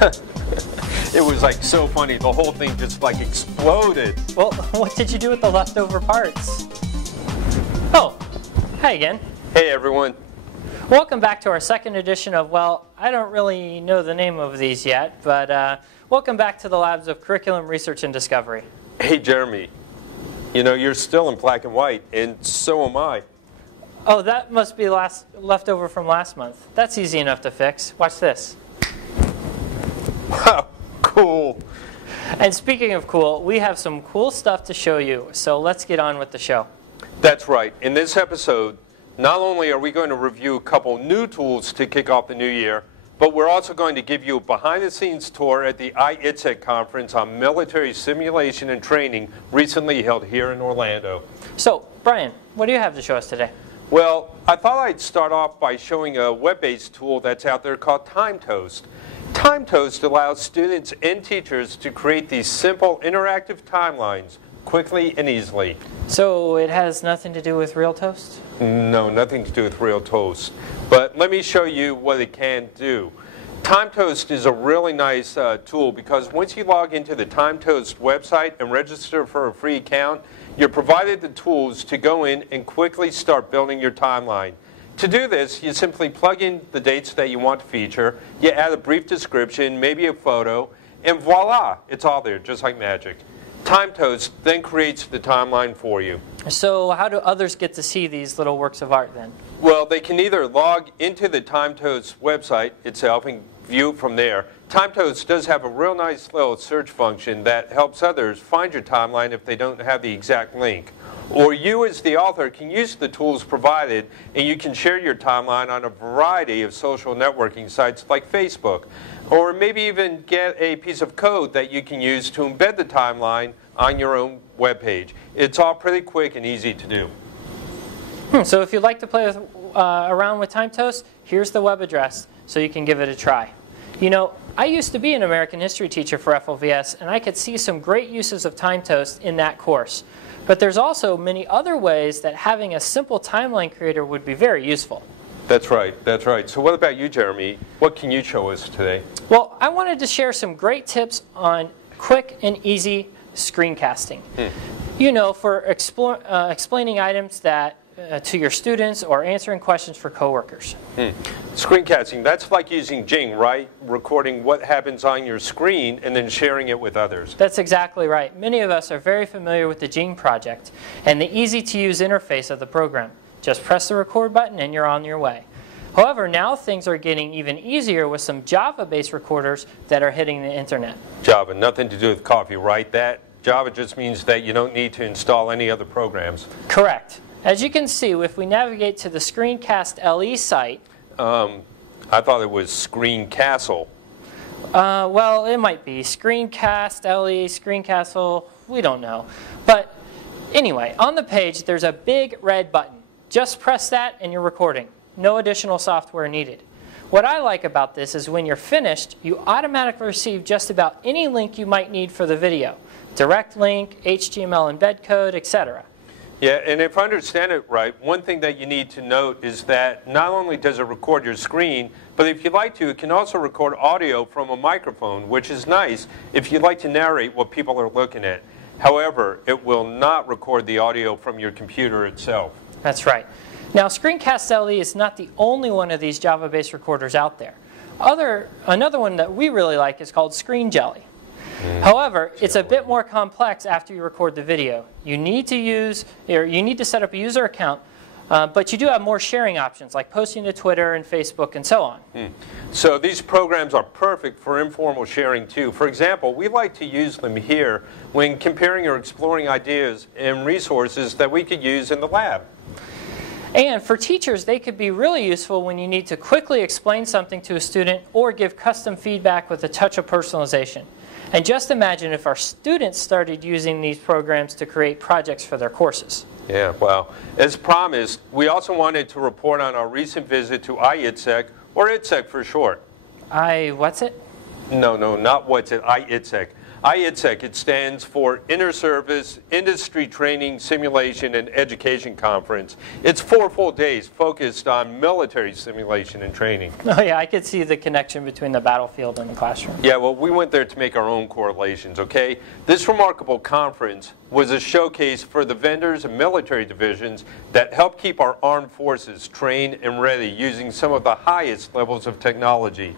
It was like so funny. The whole thing just like exploded. Well, what did you do with the leftover parts? Oh, hi again. Hey everyone. Welcome back to our second edition of, well, I don't really know the name of these yet, but welcome back to the labs of Curriculum Research and Discovery. Hey Jeremy. You know, you're still in black and white, and so am I. Oh, that must be left over from last month. That's easy enough to fix. Watch this. Wow, cool. And speaking of cool, we have some cool stuff to show you, so let's get on with the show. That's right. In this episode, not only are we going to review a couple new tools to kick off the new year, but we're also going to give you a behind-the-scenes tour at the IITSEC conference on military simulation and training recently held here in Orlando. So, Brian, what do you have to show us today? Well, I thought I'd start off by showing a web-based tool that's out there called TimeToast. TimeToast allows students and teachers to create these simple interactive timelines quickly and easily. So it has nothing to do with real toast? No, nothing to do with real toast. But let me show you what it can do. TimeToast is a really nice tool because once you log into the TimeToast website and register for a free account, you're provided the tools to go in and quickly start building your timeline. To do this, you simply plug in the dates that you want to feature, you add a brief description, maybe a photo, and voila, it's all there, just like magic. TimeToast then creates the timeline for you. So how do others get to see these little works of art then? Well, they can either log into the TimeToast website itself and view it from there. TimeToast does have a real nice little search function that helps others find your timeline if they don't have the exact link. Or you as the author can use the tools provided and you can share your timeline on a variety of social networking sites like Facebook. Or maybe even get a piece of code that you can use to embed the timeline on your own web page. It's all pretty quick and easy to do. So if you'd like to play with, around with TimeToast, here's the web address so you can give it a try. You know, I used to be an American history teacher for FLVS, and I could see some great uses of TimeToast in that course. But there's also many other ways that having a simple timeline creator would be very useful. That's right, that's right. So what about you, Jeremy? What can you show us today? Well, I wanted to share some great tips on quick and easy screencasting. You know, for explaining items that to your students or answering questions for coworkers. Screencasting, that's like using Jing, right? Recording what happens on your screen and then sharing it with others. That's exactly right. Many of us are very familiar with the Jing project and the easy-to-use interface of the program. Just press the record button and you're on your way. However, now things are getting even easier with some Java-based recorders that are hitting the internet. Java, nothing to do with coffee, right? That Java just means that you don't need to install any other programs. Correct. As you can see, if we navigate to the Screencast LE site... I thought it was Screencastle. Well, it might be. Screencast LE, Screencastle, we don't know. But anyway, on the page, there's a big red button. Just press that and you're recording. No additional software needed. What I like about this is when you're finished, you automatically receive just about any link you might need for the video. Direct link, HTML embed code, etc. Yeah, and if I understand it right, one thing that you need to note is that not only does it record your screen, but if you'd like to, it can also record audio from a microphone, which is nice if you'd like to narrate what people are looking at. However, it will not record the audio from your computer itself. That's right. Now, Screencast LE is not the only one of these Java-based recorders out there. Another one that we really like is called ScreenJelly. However, it's a bit more complex after you record the video. You need to set up a user account, but you do have more sharing options like posting to Twitter and Facebook and so on. So these programs are perfect for informal sharing too. For example, we like to use them here when comparing or exploring ideas and resources that we could use in the lab. And for teachers, they could be really useful when you need to quickly explain something to a student or give custom feedback with a touch of personalization. And just imagine if our students started using these programs to create projects for their courses. Yeah, well, as promised, we also wanted to report on our recent visit to IITSEC, or ITSEC for short. What's it? No, not what's it, IITSEC. IITSEC, it stands for Inter-Service Industry Training, Simulation, and Education Conference. It's 4 full days focused on military simulation and training. Oh yeah, I could see the connection between the battlefield and the classroom. Yeah, well, we went there to make our own correlations, okay? This remarkable conference was a showcase for the vendors and military divisions that help keep our armed forces trained and ready using some of the highest levels of technology.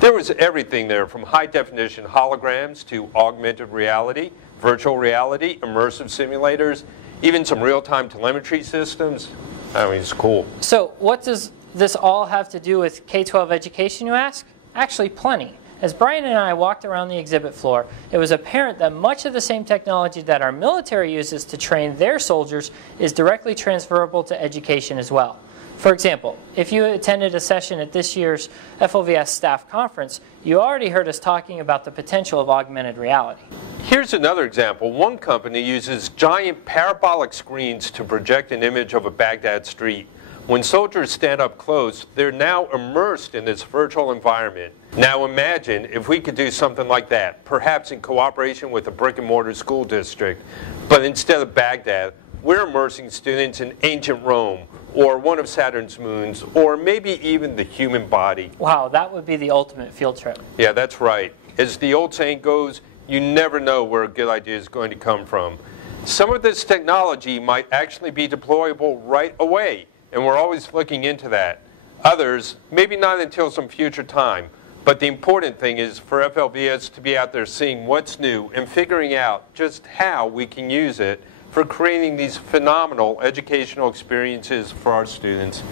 There was everything there, from high-definition holograms to augmented reality, virtual reality, immersive simulators, even some real-time telemetry systems. I mean, it's cool. So what does this all have to do with K-12 education, you ask? Actually, plenty. As Brian and I walked around the exhibit floor, it was apparent that much of the same technology that our military uses to train their soldiers is directly transferable to education as well. For example, if you attended a session at this year's FOVS staff conference, you already heard us talking about the potential of augmented reality. Here's another example. One company uses giant parabolic screens to project an image of a Baghdad street. When soldiers stand up close, they're now immersed in this virtual environment. Now imagine if we could do something like that, perhaps in cooperation with a brick-and-mortar school district. But instead of Baghdad, we're immersing students in ancient Rome, or one of Saturn's moons, or maybe even the human body. Wow, that would be the ultimate field trip. Yeah, that's right. As the old saying goes, you never know where a good idea is going to come from. Some of this technology might actually be deployable right away, and we're always looking into that. Others, maybe not until some future time. But the important thing is for FLVS to be out there seeing what's new and figuring out just how we can use it for creating these phenomenal educational experiences for our students.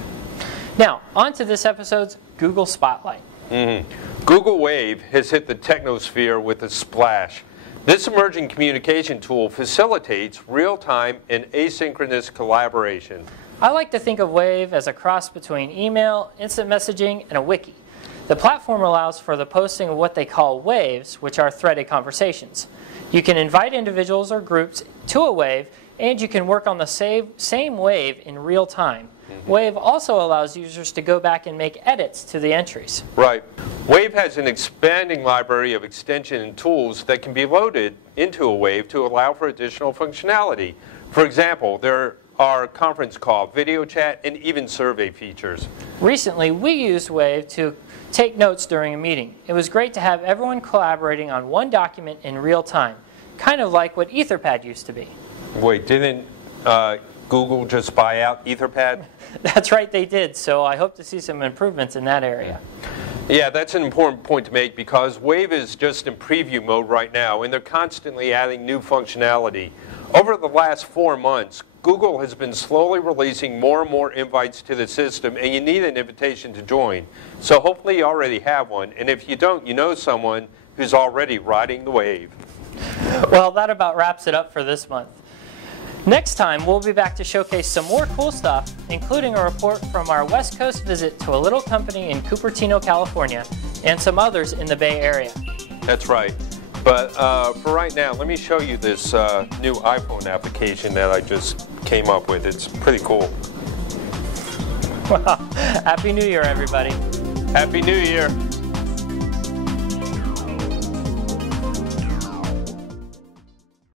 Now, on to this episode's Google Spotlight. Google Wave has hit the technosphere with a splash. This emerging communication tool facilitates real-time and asynchronous collaboration. I like to think of Wave as a cross between email, instant messaging, and a wiki. The platform allows for the posting of what they call waves, which are threaded conversations. You can invite individuals or groups to a wave, and you can work on the same wave in real time. Wave also allows users to go back and make edits to the entries. Right. Wave has an expanding library of extension and tools that can be loaded into a Wave to allow for additional functionality. For example, there are conference call, video chat, and even survey features. Recently, we used Wave to take notes during a meeting. It was great to have everyone collaborating on one document in real time, kind of like what Etherpad used to be. Wait, didn't Google just buy out Etherpad? That's right, they did, so I hope to see some improvements in that area. Yeah, that's an important point to make because Wave is just in preview mode right now, and they're constantly adding new functionality. Over the last 4 months, Google has been slowly releasing more and more invites to the system, and you need an invitation to join. So hopefully you already have one, and if you don't, you know someone who's already riding the wave. Well, that about wraps it up for this month. Next time, we'll be back to showcase some more cool stuff, including a report from our West Coast visit to a little company in Cupertino, California, and some others in the Bay Area. That's right. But for right now, let me show you this new iPhone application that I just came up with. It's pretty cool. Happy New Year, everybody. Happy New Year.